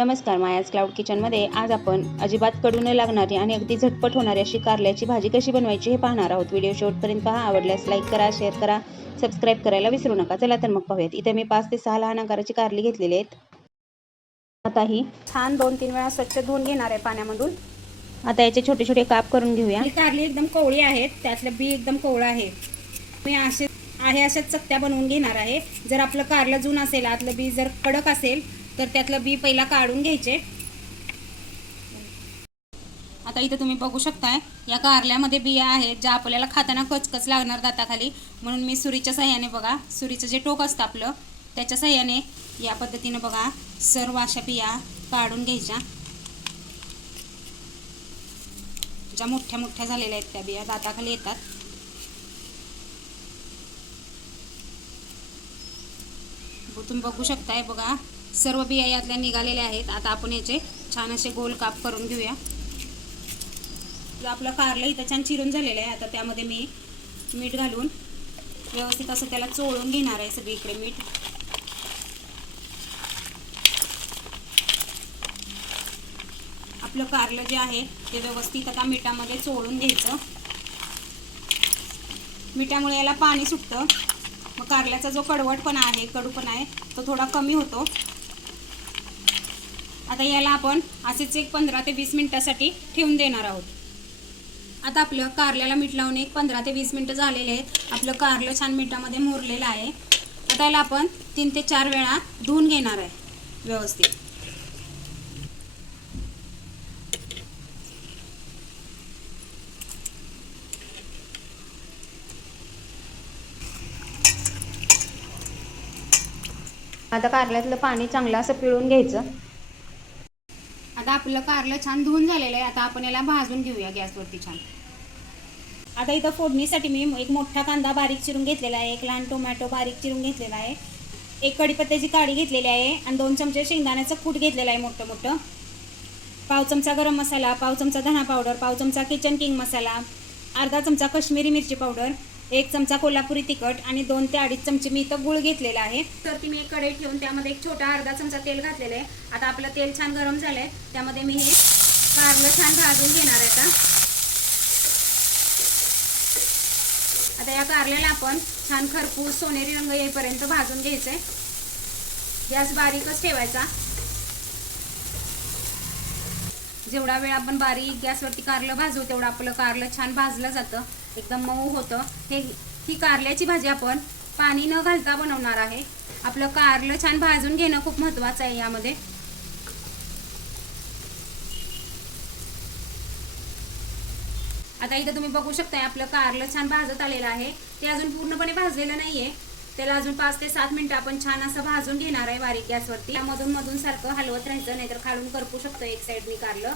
नमस्कार मायाज क्लाउड किचनमध्ये आज आपण अजिबात कडू न लागणारी आणि अगदी झटपट होणारी अशी कारल्याची भाजी कशी बनवायची हे पाहणार आहोत. व्हिडिओ शेवटपर्यंत पहा आवडल्यास लाईक करा शेअर करा सबस्क्राईब करायला विसरू नका. चला तर मग पाहूयात. इथे मी पाच ते सहा लहान आकाराची कारली घेतलेली आहेत. आता ही छान दोन तीन वेळा स्वच्छ धुवून घेणार आहे पाण्यामधून. आता याचे छोटे छोटे काप करून घेऊया. ही कारली एकदम कोवळी आहेत. त्यातलं बी एकदम कोवळं आहे. मी असे आहे अशाच चकत्या बनवून घेणार आहे. जर आपलं कारलं जून असेल आतलं बी जर कडक असेल तर त्यातलं बी पहिला काढून घ्यायचे. आता इथं तुम्ही बघू शकताय या कारल्यामध्ये बिया आहेत ज्या आपल्याला खाताना कचकच लागणार दाताखाली. म्हणून मी सुरीच्या सहाय्याने बघा सुरीचं जे टोक असतं आपलं त्याच्या सहाय्याने या पद्धतीनं बघा सर्व अशा बिया काढून घ्यायच्या. ज्या मोठ्या मोठ्या झालेल्या आहेत त्या बिया दाताखाली येतात. तुम्ही बघू शकताय बघा सर्व बिया यातल्या निघालेल्या आहेत. आता आपण याचे छान असे गोल काप करून घेऊया. तर आपलं कारलं इथं छान चिरून झालेलं आहे. आता त्यामध्ये मी मीठ घालून व्यवस्थित असं त्याला चोळून घेणार आहे सगळीकडे मीठ. आपलं कारलं जे आहे ते व्यवस्थित आता मिठामध्ये चोळून घ्यायचं. मिठामुळे याला पाणी सुटतं. मग कारल्याचा जो कडवटपणा आहे कडूपणा आहे तो थोडा कमी होतो. आता याला आपण असेच एक पंधरा ते वीस मिनिटासाठी ठेवून देणार आहोत. आता आपलं कारल्याला मीठ लावून एक पंधरा ते वीस मिनटं झालेले आहेत. आपलं कारलं छान मिठामध्ये मुरलेलं आहे. आता याला आपण तीन ते चार वेळा धुवून घेणार आहे. व्यवस्थित. आता कारल्यातलं पाणी चांगलं असं पिळून घ्यायचं. आपलं कारलं छान धुवून झालेलं आहे. आता आपण याला भाजून घेऊया गॅसवरती छान. आता इथं फोडणीसाठी मी एक मोठा कांदा बारीक चिरून घेतलेला आहे. एक लहान टोमॅटो बारीक चिरून घेतलेला आहे. एक कढीपत्त्याची काडी घेतलेली आहे आणि दोन चमचे शेंगदाण्याचं कूट घेतलेलं आहे मोठं मोठं. पाव चमचा गरम मसाला पाव चमचा धना पावडर पाव चमचा किचन किंग मसाला अर्धा चमचा कश्मीरी मिरची पावडर एक चमचा कोल्हापुरी तिखट आणि दोन ते अडीच चमचे मी इथं गुळ घेतलेला आहे. तर ती मी एक कढई ठेवून त्यामध्ये एक छोटा अर्धा चमचा तेल घातलेलं आहे. आता आपलं तेल छान गरम झालंय. त्यामध्ये मी हे कारलं छान भाजून घेणार आहे आता. आता या कारल्याला आपण छान खरपूस सोनेरी रंग येईपर्यंत भाजून घ्यायचंय. गॅस बारीकच ठेवायचा. जेवढा वेळ आपण बारीक गॅसवरती कारलं भाजू तेवढं आपलं कारलं छान भाजलं जातं. एकदम मऊ होतं. हे ही कारल्याची भाजी आपण पाणी न घालता बनवणार आहे. आपलं कारलं छान भाजून घेणं खूप महत्त्वाचं आहे यामध्ये. आता इथं तुम्ही बघू शकताय आपलं कारलं छान भाजत आलेलं आहे. ते अजून पूर्णपणे भाजलेलं नाहीये. त्याला अजून पाच ते सात मिनिटं आपण छान असं भाजून घेणार आहे बारीक गॅसवरती. मधून मधून सारखं हलवत राहायचं नाहीतर खालून करपू शकतो एक साईडनी कारलं.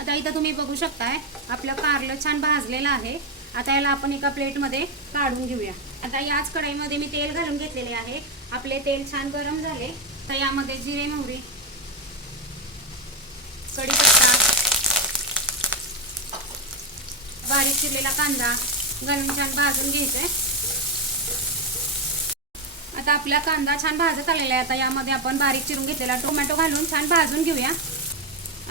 आता इथं तुम्ही बघू शकताय आपलं कारलं छान भाजलेलं आहे. आता याला आपण एका प्लेटमध्ये काढून घेऊया. आता याच कढईमध्ये मी तेल घालून घेतलेले आहे. आपले तेल छान गरम झाले तर यामध्ये जिरे मोहरी कढीपत्ता बारीक चिरलेला कांदा घालून छान भाजून घ्यायचंय. आता आपला कांदा छान भाजत आलेला आहे. आता यामध्ये आपण बारीक चिरून घेतलेला टोमॅटो घालून छान भाजून घेऊया.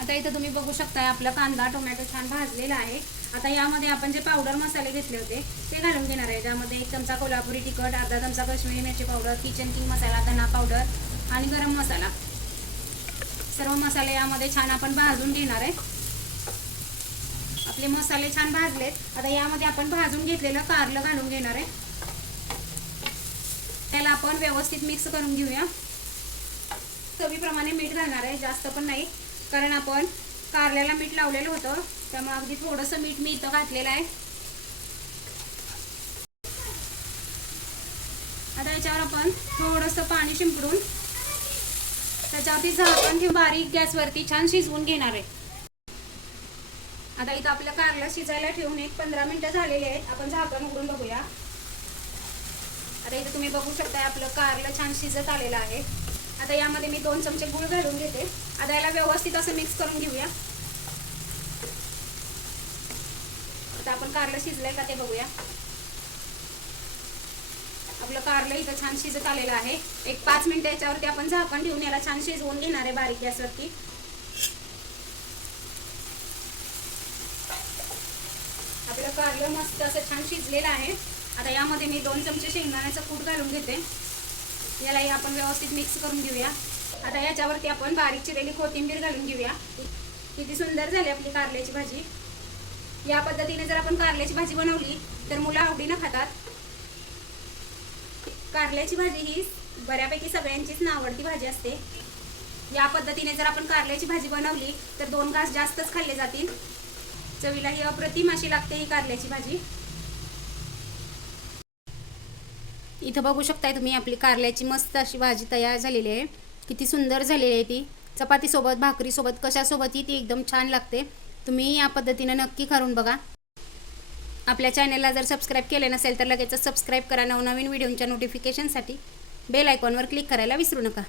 आता इथं तुम्ही बघू शकताय आपला कांदा टोमॅटो छान भाजलेला आहे. आता यामध्ये आपण जे पावडर मसाले घेतले होते ते घालून घेणार आहे. ज्यामध्ये एक चमचा कोल्हापुरी तिखट अर्धा चमचा कश्मीरी मिरची पावडर किचन किंग मसाला धना पावडर आणि गरम मसाला. सर्व मसाले यामध्ये छान आपण भाजून घेणार आहे. आपले मसाले छान भाजलेत. आता यामध्ये आपण भाजून घेतलेलं कारलं घालून घेणार आहे. त्याला आपण व्यवस्थित मिक्स करून घेऊया. चवीप्रमाणे मीठ घालणार आहे जास्त पण नाही. कारण आपण कारल्याला मीठ लावलेलं होतं त्यामुळे अगदी थोडंसं मीठ मी इथं घातलेलं आहे. आता याच्यावर आपण थोडंसं पाणी शिंपडून त्याच्यावरती झाकण घेऊन बारीक गॅसवरती छान शिजवून घेणार आहे. आता इथं आपलं कारलं शिजायला ठेवून एक पंधरा मिनिटं झालेली आहेत. आपण झाकण उघडून बघूया. आता इथं तुम्ही बघू शकता आपलं कारलं छान शिजत आलेलं आहे. आता यामध्ये मी दोन चमचे गुळ घालून घेते. आता याला व्यवस्थित असं मिक्स करून घेऊया. आता आपण कारलं शिजलंय का ते बघूया. आपलं कारलं इथं छान शिजत आलेलं आहे. एक पाच मिनिटं याच्यावरती आपण झाकण ठेवून याला छान शिजवून घेणार आहे बारीक गॅसवरती. आपलं कारलं मस्त असं छान शिजलेलं आहे. आता यामध्ये मी दोन चमचे शेंगदाण्याचं कूट घालून घेते. यालाही आपण व्यवस्थित मिक्स करून घेऊया. आता याच्यावरती आपण बारीक चिरेली कोथिंबीर घालून घेऊया. किती सुंदर झाली आपली कारल्याची भाजी. या पद्धतीने जर आपण कारल्याची भाजी बनवली तर मुलं आवडीनं खातात. कारल्याची भाजी ही बऱ्यापैकी सगळ्यांचीच ना आवडती भाजी असते. या पद्धतीने जर आपण कारल्याची भाजी बनवली तर दोन घास जास्तच खाल्ले जातील. चवीला ही अप्रतिम अशी लागते ही कारल्याची भाजी. इथं बघू शकताय तुम्ही आपली कारल्याची मस्त अशी भाजी तयार झालेली आहे. किती सुंदर झालेली आहे ती. चपातीसोबत भाकरीसोबत कशासोबतही ती एकदम छान लागते. तुम्ही या पद्धतीनं नक्की करून बघा. आपल्या चॅनलला जर सबस्क्राईब केले नसेल तर लगेचच सबस्क्राईब करा. नवनवीन व्हिडिओच्या नोटिफिकेशनसाठी बेल आयकॉनवर क्लिक करायला विसरू नका.